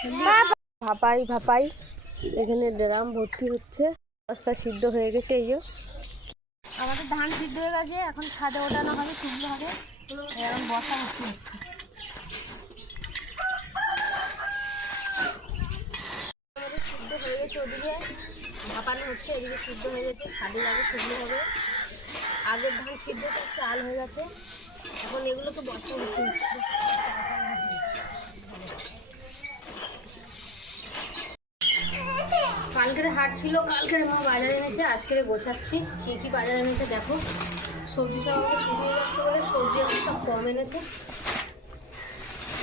ভাপাই ভাপাই এখানে ড্রাম ভর্তি হচ্ছে, বস্তা সিদ্ধ হয়ে গেছে। এই যে আমাদের ধান সিদ্ধ হয়ে গেছে, এখন ছাদে ওঠানো হবে, শুকনো হবে, এখন বস্তা ভর্তি হচ্ছে। আমাদের সিদ্ধ হয়ে গেছে, ওদিকে ভাপানো হচ্ছে, এদিকে সিদ্ধ হয়ে গেছে, ছাদে যাবে, শুকনো হবে। আগের ধান সিদ্ধ তো চাল হয়ে গেছে, এখন এগুলো তো বস্তা ভর্তি হচ্ছে। কালকের হাট ছিল, কালকের মা বাজারে এনেছে, আজকে গোছাচ্ছি কী কী বাজারে এনেছে দেখো। সবজি সব আমাকে শুকিয়ে যাচ্ছে বলে সবজি আমার সব কম এনেছে,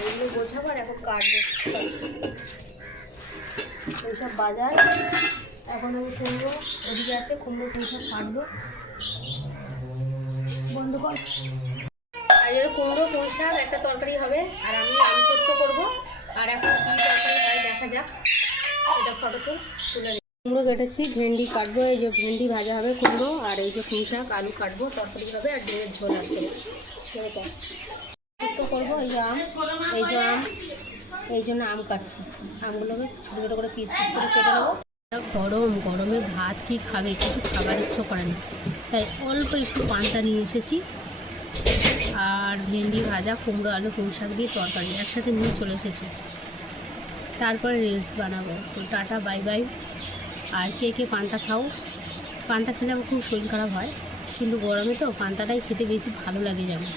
এগুলো গোছাবো আর এখন কাটবো ওইসব বাজার। এখন আমি কুমড়ো ওদিকে আছে, কুমড়ো পুঁইশাক কাটবো, বন্ধ কর। আজের কুমড়ো পুঁইশাক একটা তরকারি হবে, আর আমি আলু সেদ্ধ করবো। আর এখন কী তরকারি হয় দেখা যাক, এটা ফটো তুলে। কুমড়ো কেটেছি, ভেন্ডি কাটবো, এই যে ভেন্ডি ভাজা হবে কুমড়ো, আর এই যে পুঁইশাক আলু কাটবো, তরকারি হবে, আর ডিমের ঝোল আসবে। সেদ্ধ করবো। এই যে আম, এই যে আম, এই জন্য আম কাটছি, আমগুলোকে ছোটো ছোটো করে পিস পিস করে কেটে নেবো। গরম গরমে ভাত কি খাবে, কিছু খাবার ইচ্ছে করে না, তাই অল্প একটু পান্তা নিয়ে এসেছি। আর ভেন্ডি ভাজা, কুমড়ো আলু পুঁইশাক দিয়ে তরকারি একসাথে নিয়ে চলে এসেছি। তারপরে রিলস বানাবো। তো টাটা, বাই বাই। আর কে কে পান্তা খাও, পান্তা খেলে আমার খুব শরীর খারাপ হয়, কিন্তু গরমে তো পান্তাটাই খেতে বেশি ভালো লাগে যেমন।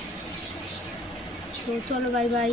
তো চলো, বাই বাই।